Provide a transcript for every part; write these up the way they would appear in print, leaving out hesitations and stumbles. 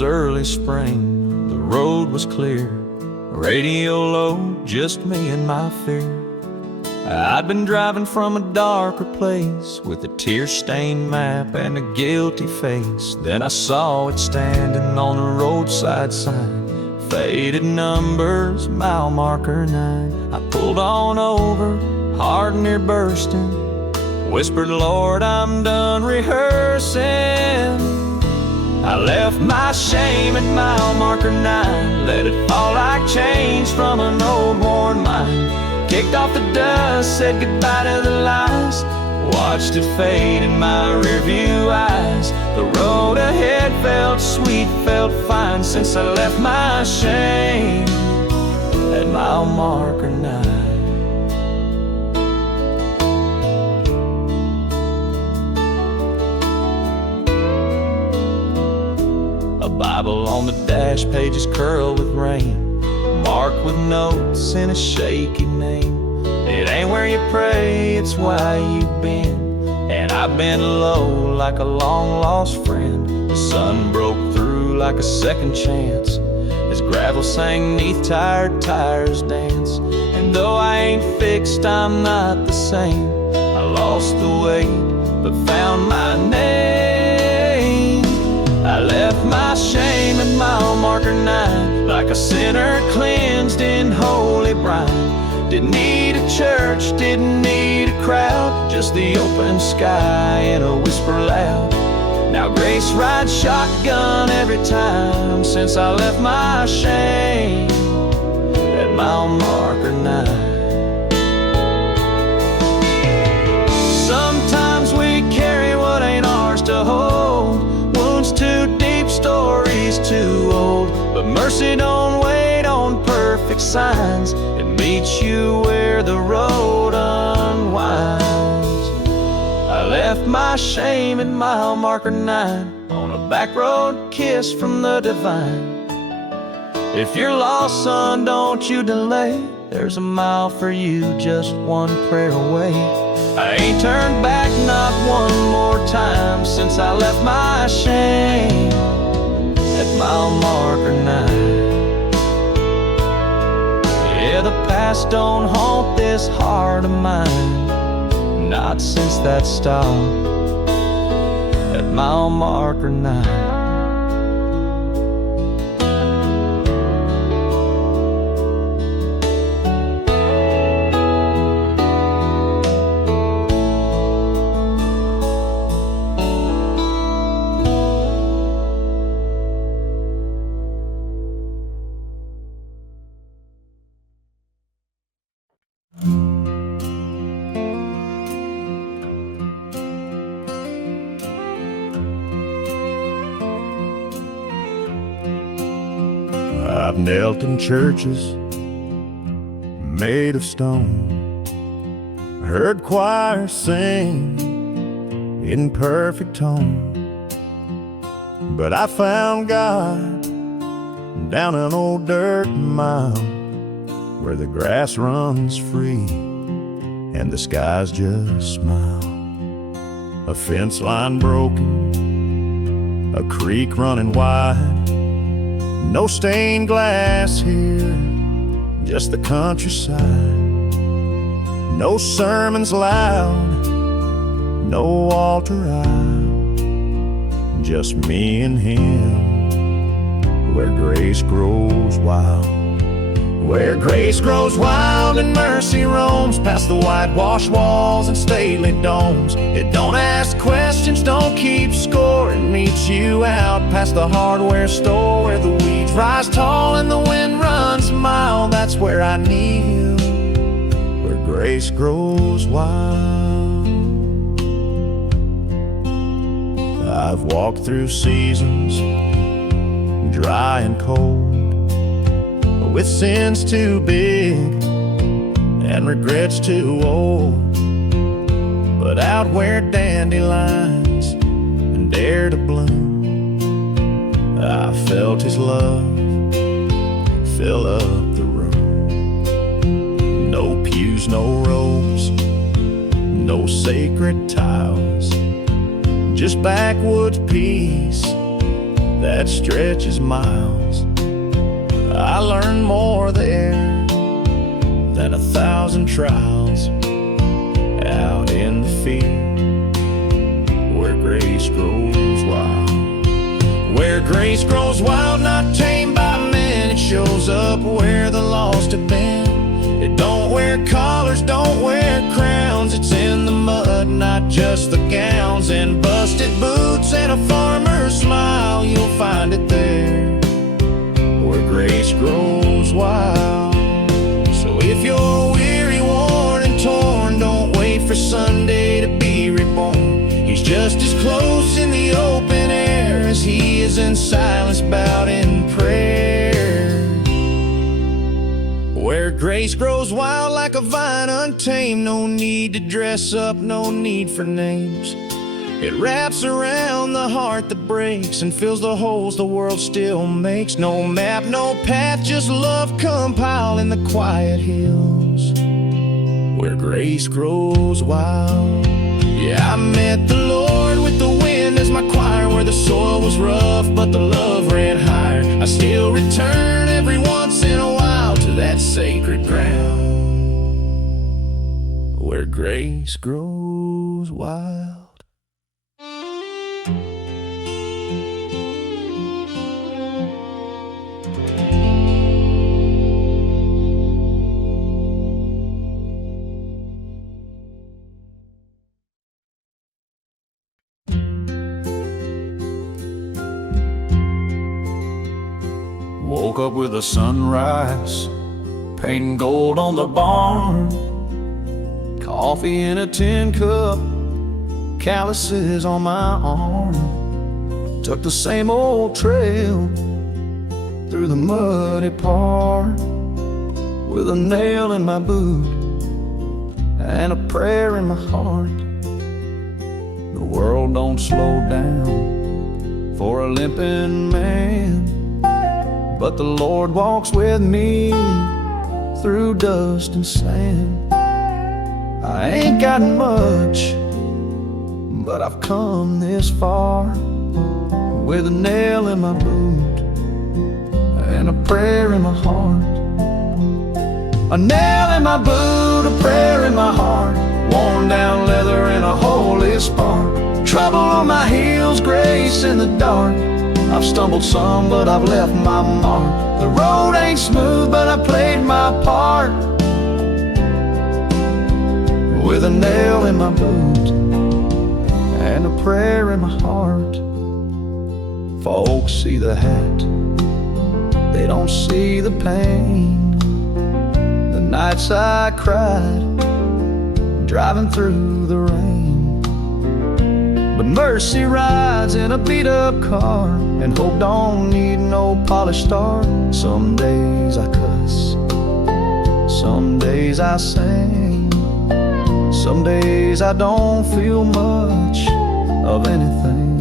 was early spring, the road was clear, radio low, just me and my fear. I'd been driving from a darker place with a tear-stained map and a guilty face. Then I saw it standing on a roadside sign, faded numbers, mile marker 9. I pulled on over, heart near bursting, whispered, Lord, I'm done rehearsing. I left my shame at mile marker 9, let it fall like change from an old worn mind. Kicked off the dust, said goodbye to the lies, watched it fade in my rearview eyes. The road ahead felt sweet, felt fine, since I left my shame at mile marker 9. A Bible on the dash, pages curl with rain, marked with notes in a shaky name. It ain't where you pray, it's why you've been. And I've been low like a long-lost friend. The sun broke through like a second chance as gravel sang neath tired tires dance. And though I ain't fixed, I'm not the same. I lost the weight, but found my name. I left my shame at mile marker 9, like a sinner cleansed in holy brine. Didn't need a church, didn't need a crowd, just the open sky and a whisper loud. Now grace rides shotgun every time, since I left my shame at mile marker 9. Sometimes we carry what ain't ours to hold, wounds too deep, stories too old. But mercy don't wait on perfect signs, it meets you where the road unwinds. I left my shame at mile marker 9, on a back road kiss from the divine. If you're lost, son, don't you delay, there's a mile for you, just one prayer away. I ain't turned back not one more time, since I left my shame at mile marker 9. Yeah, the past don't haunt this heart of mine, not since that stop at mile marker 9. I've knelt in churches made of stone, heard choirs sing in perfect tone, but I found God down an old dirt mile, where the grass runs free and the skies just smile. A fence line broken, a creek running wide, no stained glass here, just the countryside. No sermons loud, no altar aisle, just me and him, where grace grows wild. Where grace grows wild and mercy roams past the whitewashed walls and stately domes. It don't ask questions, don't keep score. It meets you out past the hardware store, where the weeds rise tall and the wind runs mild. That's where I kneel, where grace grows wild. I've walked through seasons, dry and cold, with sins too big and regrets too old. But out where dandelions and dare to bloom, I felt his love fill up the room. No pews, no robes, no sacred tiles, just backwoods peace that stretches miles. I learned more there than 1,000 trials out in the field where grace grows wild. Where grace grows wild, not tamed by men, it shows up where the lost have been. It don't wear collars, don't wear crowns. It's in the mud, not just the gowns, and busted boots and a farmer's smile. You'll find it there where grace grows wild. So if you're weary, worn, and torn, don't wait for Sunday to be reborn. He's just as close in the open air as he is in silence, bowed in prayer. Where grace grows wild like a vine untamed, no need to dress up, no need for names. It wraps around the heart that breaks and fills the holes the world still makes. No map, no path, just love compiled in the quiet hills where grace grows wild. Yeah, I met the Lord with the wind as my choir, where the soil was rough but the love ran higher. I still return every once in a while to that sacred ground where grace grows wild. Woke up with a sunrise, painting gold on the barn. Coffee in a tin cup, calluses on my arm. Took the same old trail through the muddy part, with a nail in my boot and a prayer in my heart. The world don't slow down for a limping man, but the Lord walks with me through dust and sand. I ain't got much, but I've come this far, with a nail in my boot and a prayer in my heart. A nail in my boot, a prayer in my heart, worn down leather and a holy spark. Trouble on my heels, grace in the dark. I've stumbled some, but I've left my mark. The road ain't smooth, but I played my part, with a nail in my boot and a prayer in my heart. Folks see the hat, they don't see the pain. The nights I cried, driving through the rain. But mercy rides in a beat-up car, and hope don't need no polished star. Some days I cuss, some days I sing, some days I don't feel much of anything.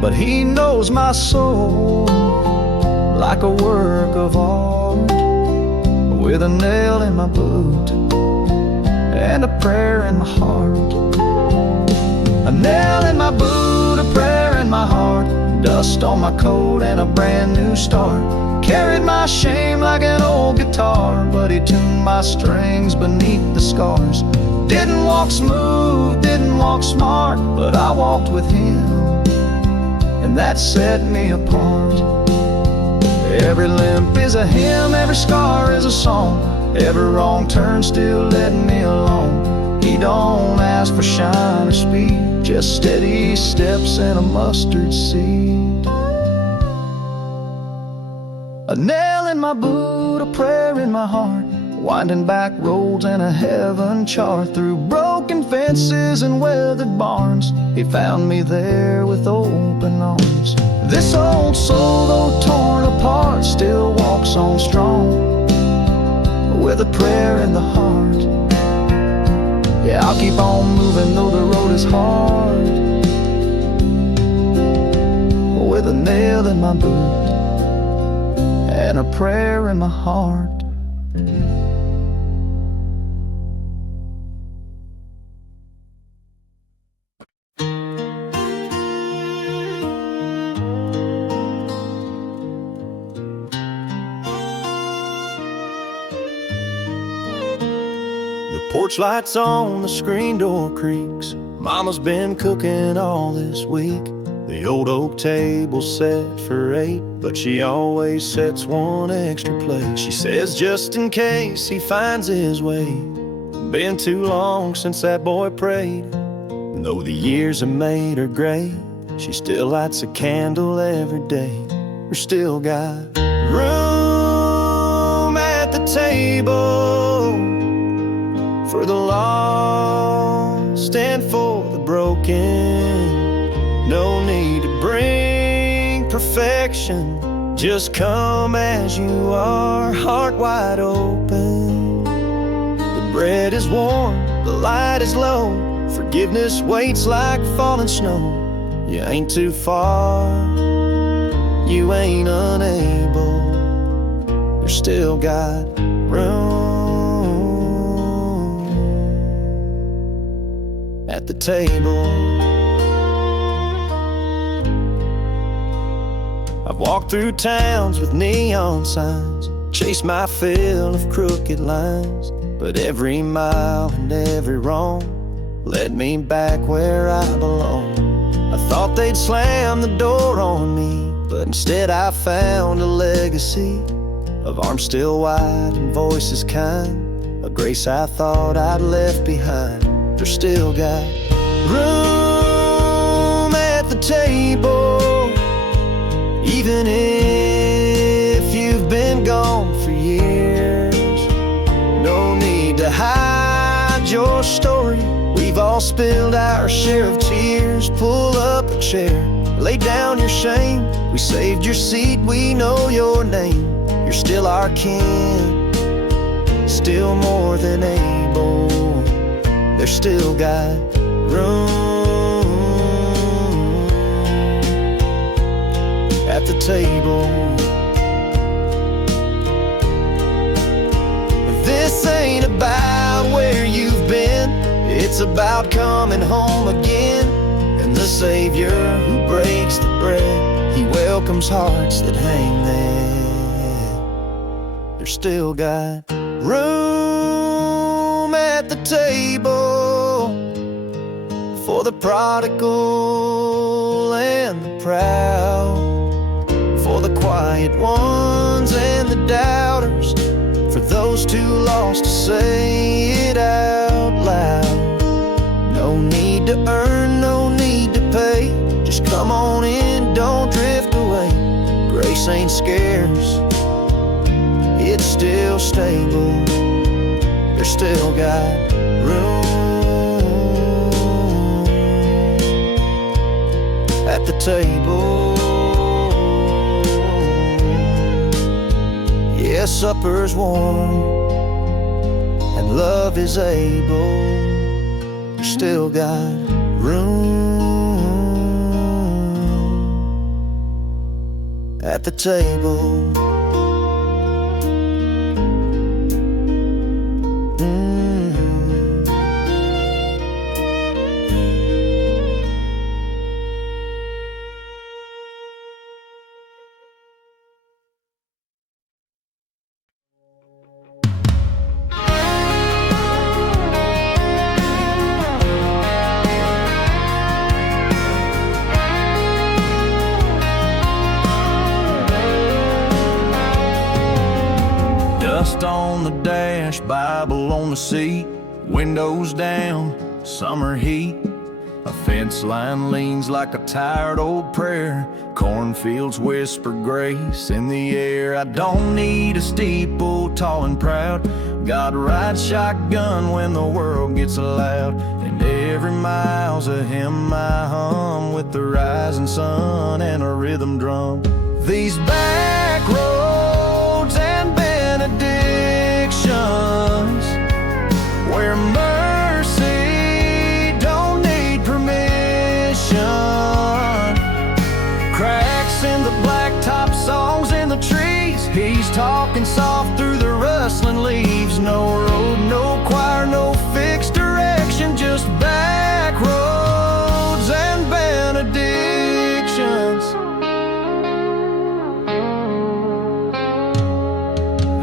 But he knows my soul like a work of art, with a nail in my boot and a prayer in my heart. A nail in my boot, a prayer in my heart, dust on my coat and a brand new start. Carried my shame like an old guitar, but he tuned my strings beneath the scars. Didn't walk smooth, didn't walk smart, but I walked with him, and that set me apart. Every limp is a hymn, every scar is a song, every wrong turn still led me along. He don't ask for shine or speed, just steady steps and a mustard seed. A nail in my boot, a prayer in my heart, winding back roads and a heaven chart. Through broken fences and weathered barns, he found me there with open arms. This old soul, though torn apart, still walks on strong, with a prayer in the heart. Yeah, I'll keep on moving though the road is hard, with a nail in my boot and a prayer in my heart. Porch lights on, the screen door creaks. Mama's been cooking all this week. The old oak table set for 8, but she always sets one extra plate. She says just in case he finds his way. Been too long since that boy prayed. And though the years have made her gray, she still lights a candle every day. We're still got room at the table for the lost and for the broken. No need to bring perfection, just come as you are, heart wide open. The bread is warm, the light is low, forgiveness waits like falling snow. You ain't too far, you ain't unable. You still got room at the table. I've walked through towns with neon signs, chased my fill of crooked lines, but every mile and every wrong led me back where I belong. I thought they'd slam the door on me, but instead I found a legacy of arms still wide and voices kind, a grace I thought I'd left behind. There's still got room at the table, even if you've been gone for years. No need to hide your story, we've all spilled our share of tears. Pull up a chair, lay down your shame. We saved your seat, we know your name. You're still our kin, still more than able. There's still got room at the table. This ain't about where you've been, it's about coming home again. And the Savior who breaks the bread, He welcomes hearts that hang there. There's still got room at the table for the prodigal and the proud, for the quiet ones and the doubters, for those too lost to say it out loud. No need to earn, no need to pay, just come on in, don't drift away. Grace ain't scarce, it's still stable. There's still got room at the table. Yeah, supper's warm and love is able. You still got room at the table. Dust on the dash, Bible on the seat, windows down, summer heat. A fence line leans like a tired old prayer, cornfields whisper grace in the air. I don't need a steeple tall and proud, God rides shotgun when the world gets loud. And every mile's a hymn I hum with the rising sun and a rhythm drum. These back roads and benedictions, where mercy don't need permission. Cracks in the blacktop, songs in the trees, He's talking soft through the rustling leaves. No road, no choir, no fixed direction, just back roads and benedictions.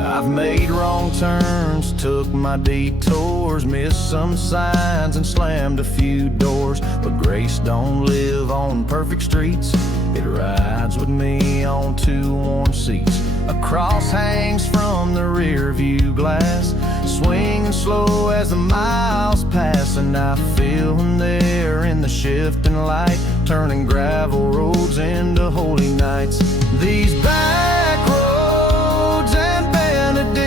I've I've made wrong turns, took my detours, missed some signs and slammed a few doors. But grace don't live on perfect streets, it rides with me on two warm seats. A cross hangs from the rear view glass, swinging slow as the miles pass. And I feel him there in the shifting light, turning gravel roads into holy nights. These back roads and benedictions,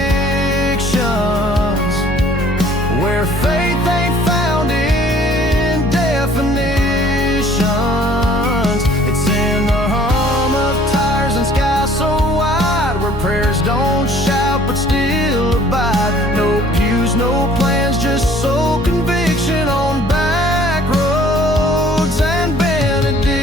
where faith ain't found in definitions. It's in the hum of tires and sky so wide, where prayers don't shout but still abide. No pews, no plans, just soul conviction on back roads and benedictions.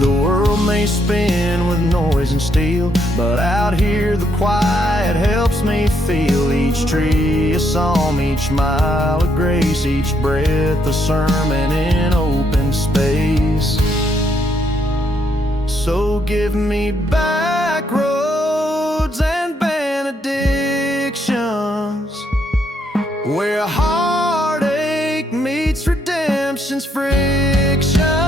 The world may spin with noise and steel, but out here the quiet helps me feel. Each tree a psalm, each mile of grace, each breath a sermon in open space. So give me back roads and benedictions, where heartache meets redemption's friction.